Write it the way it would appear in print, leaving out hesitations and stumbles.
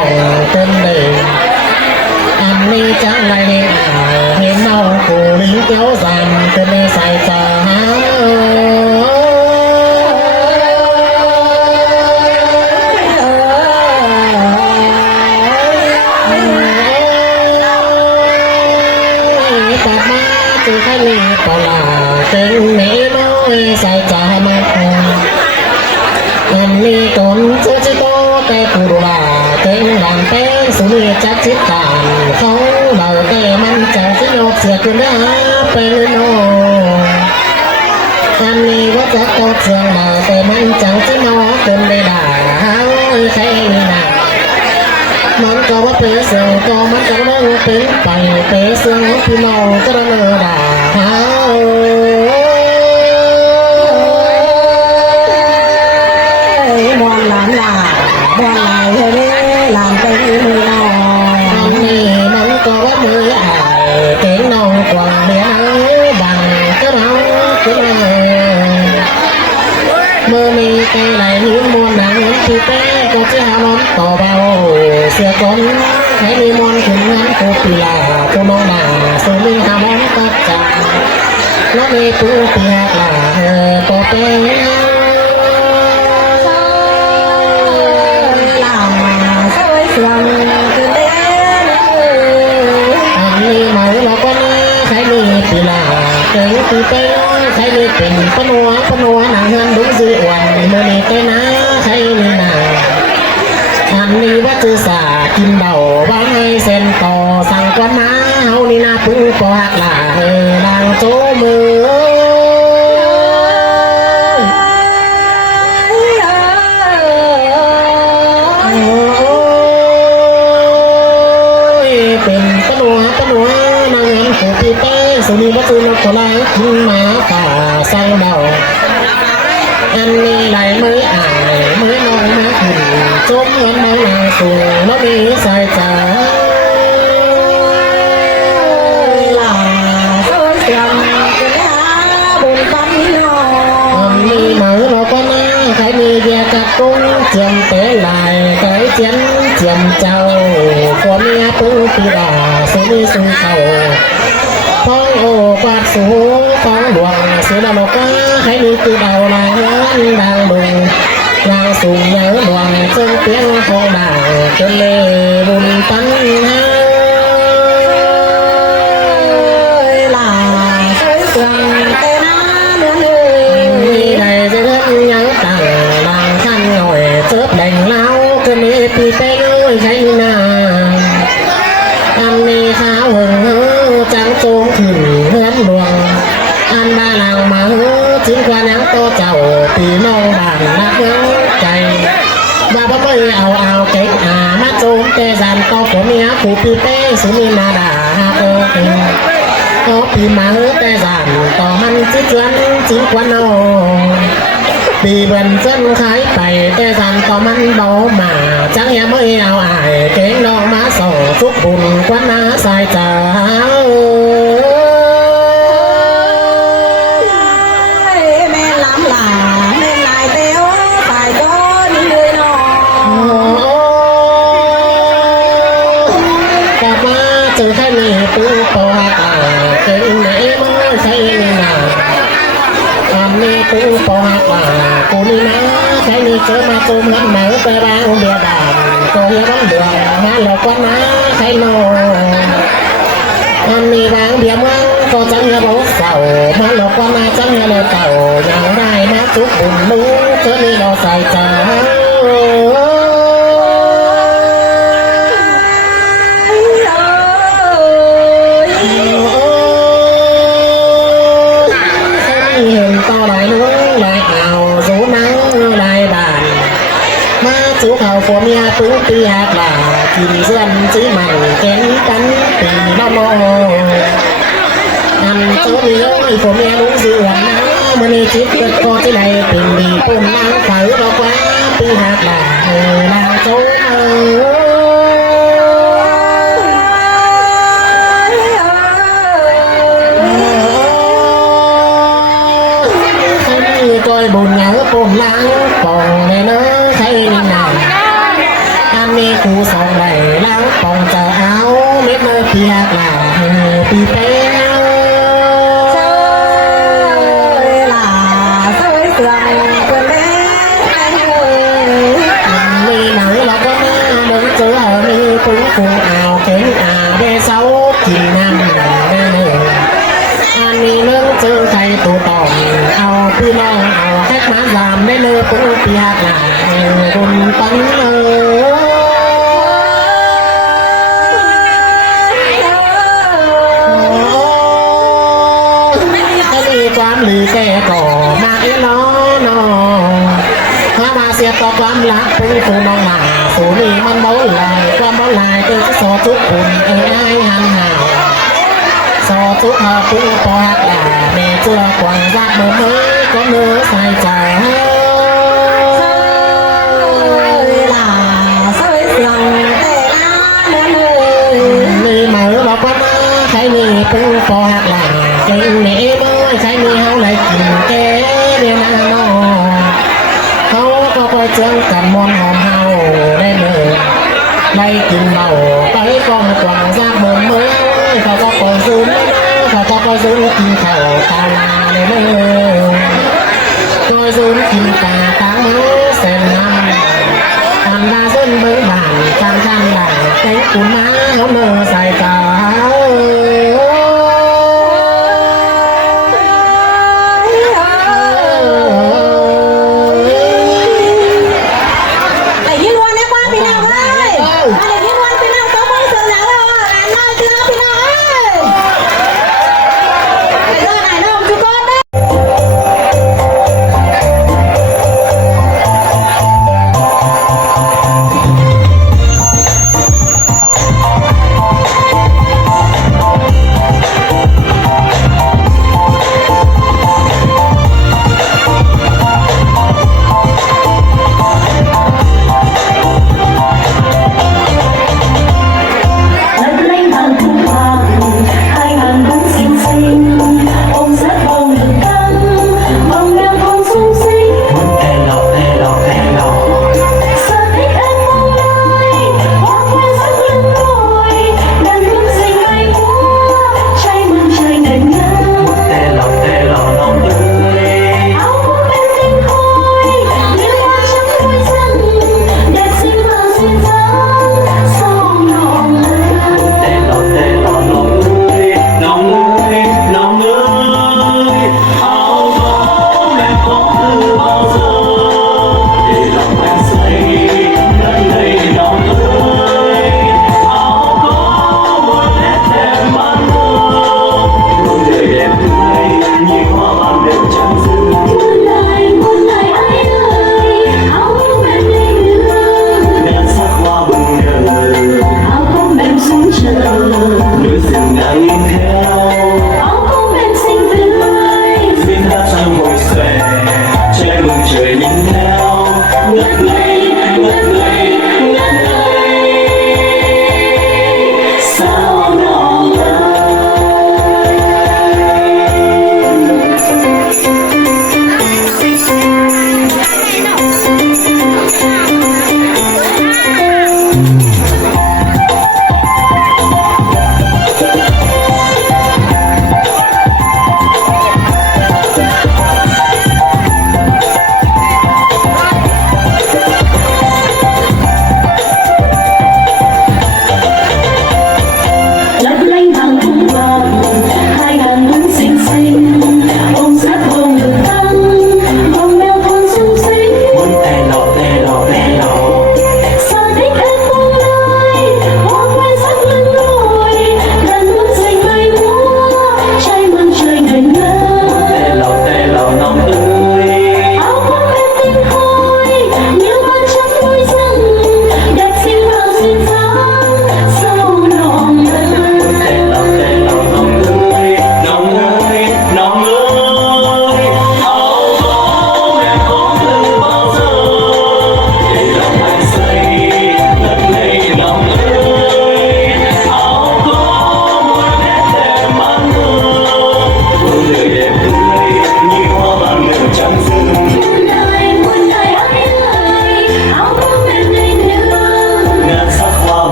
องต้นเดิมอันนี้จังไรเห็นน้องกูลิ้นเกี้ยวสันเป็นในสายตาคือให้มีปลาเป็นเมนูใส่จานมาอันนี้ต้นเจ้าจิโตแต่ปูราเป็นดังเป็นสุนีจัดจิตตานเขาเบาแต่มันจะสิโยกเสือขึ้นได้เป็นโนอันนี้ว่าจะตกเสือมาแต่มันจังสิโนเป็นได้ด่าใครนี่นะมันก็ว่าเป็นเสือก็มันก็ว่าเป็นไปเป็นเสือพี่น้องก็ระเบิดด่าบอลหลานหลาบอลหลานเฮ้ยหลานไปมือน้องอันนี้มันก็ว่ามือหายเป็นน้องกว่าเมียบังก็เราก็เมื่อมีใจไหลหิวมวนหนังที่เต้ก็จะหาล้อมต่อเบาเสียก้นให้มีมวนขึ้นงั้นกูปีลากูมองหน้าสูมีหาล้อมตัดจานแล้วมีปูเปียกลาก็เป็นปีลาเกิดปีเป้ใครมีเป็นปนัวหนังเงินดูสิวันเมื่อนี้เต้นะใครมีหนาอันนี้ว่าจือสากินเบาว่าให้เส้นต่อสั่งกวนมาเฮานี่นาปูปากลาดังโจมือเป็นปนัวหนังเงินของปีเป้สุนีวัตถุนกตัวไรกินหมาป่าสั่งเบาอันนี้ไหลมืออ่ายมือนองมือขึ้นจมเงินมือนาสูงมะมีสายตาลาโซ่เสียงจะหาบุญปันนอนมีมือเราก็น่าใครมีเดียกับกุ้งเจียมเตะลายไก่เจียมเจ้าผัวเมียปูปีลาสุนีสุนเขาฟ้องโอกวาดสูงฟ้องดวงเสือดำก็ให้มีตัวเดาลายดางบุญลางสูงเนื้อดวงเส้นเตียงทองด่างจนเลยบุญปันหาลาสวยเสียงเต้นเนื้อมีใดจะเดินยังต่างบางท่านหน่อยเจิบแดงเล้าก็มีปีเป้ยใครนาอันนี้ข้าวจังโจมขึ้นเฮือนหลวงอันบ้าหลังมาถึงกว่านังโตเจ้าปีน้องบ้านนักเงาใจบ้าบ่ไปเอาเก่งมาโจมแต่สันก็ผมเมียผู้ปีเป้สุนีนาดาโอเคก็ปีมาแต่สันต่อมันจิจวนจิกว่าน้องปีเบิ่นจนขายไปแต่สันต่อมันเบามาจังอย่าไม่เอาเก่งน้องมาส่งทุกบุญกว่านาสายตาแม่ล้ำหลาแม่ลายเต้วตายก็นี่เลยน้องกลับมาเจอแค่นี้ปูปากเก่งไหนมั่งใช่นี่นาอันนี้ปูปากกูนี่นะใครนี่เจอมาตูมเงินเหมาไปบ้างเดียดานก็ยังต้องเดือดงานหลอกว่านะใครโน่อันนี้บางเดียมั่งก็จังเงาเก่ามาหลอกว่ามาจังเงาเก่าอย่างได้นะทุกบุญรู้เธอนี่เราใส่ใจเห็นต่อไหลนู้ไหลเอาสูนังไหลบานมาสูเขาผัวเมียปูเปียกลากินเส้นจีมันเก่งกันปีน้ำมองอันเจ้าเมียผัวเมียรู้สิวันนะมันมีคิดเกิดก็ที่ไหนเป็นดีปุ่นนางไฟเรากว่าปีหักลานางโจ้บุญเงาปุ่มล้างปองในเนื้อใครนี่นาอันนี้กูสอง phụ ảo kén để xấu chỉ nam anh đi nâng chữ thầy tụ tổng ao phi long ao khách má giảm đến nơi cũng phi hạt lại cùng tấnความลือแก่ก่อมาเอ็นน้อนอถ้ามาเสียต่อความรักผู้ผู้น้องหมาสูนี่มันเบาลายความเบาลายเจอจะสอทุกคนไอ้หันหาวสอทุกหาผู้ปอหักด่าแม่เชื่อกวางรักเมื่อมือก็เนื้อใส่ใจล่าสวยเสียงแต่มีมือบอกว่าใครมีผู้ปอหักด่าเก่งหนีใช้มีเขาเลยกินแก่เดียวนะน้องเขาก็ไปเชื่อกันมอนหอมเฮาได้เมื่อไม่กินเมาไปกองกวางซากเมื่อเมื่อเขาก็ปล่อยซูนเขาก็ปล่อยซูนกินข้าวตาลาในเมื่อปล่อยซูนกินตาตามือเส้นน้ำทำดาเส้นเบื้องบานทำหลังเต็งกุนมาเขาเมื่อ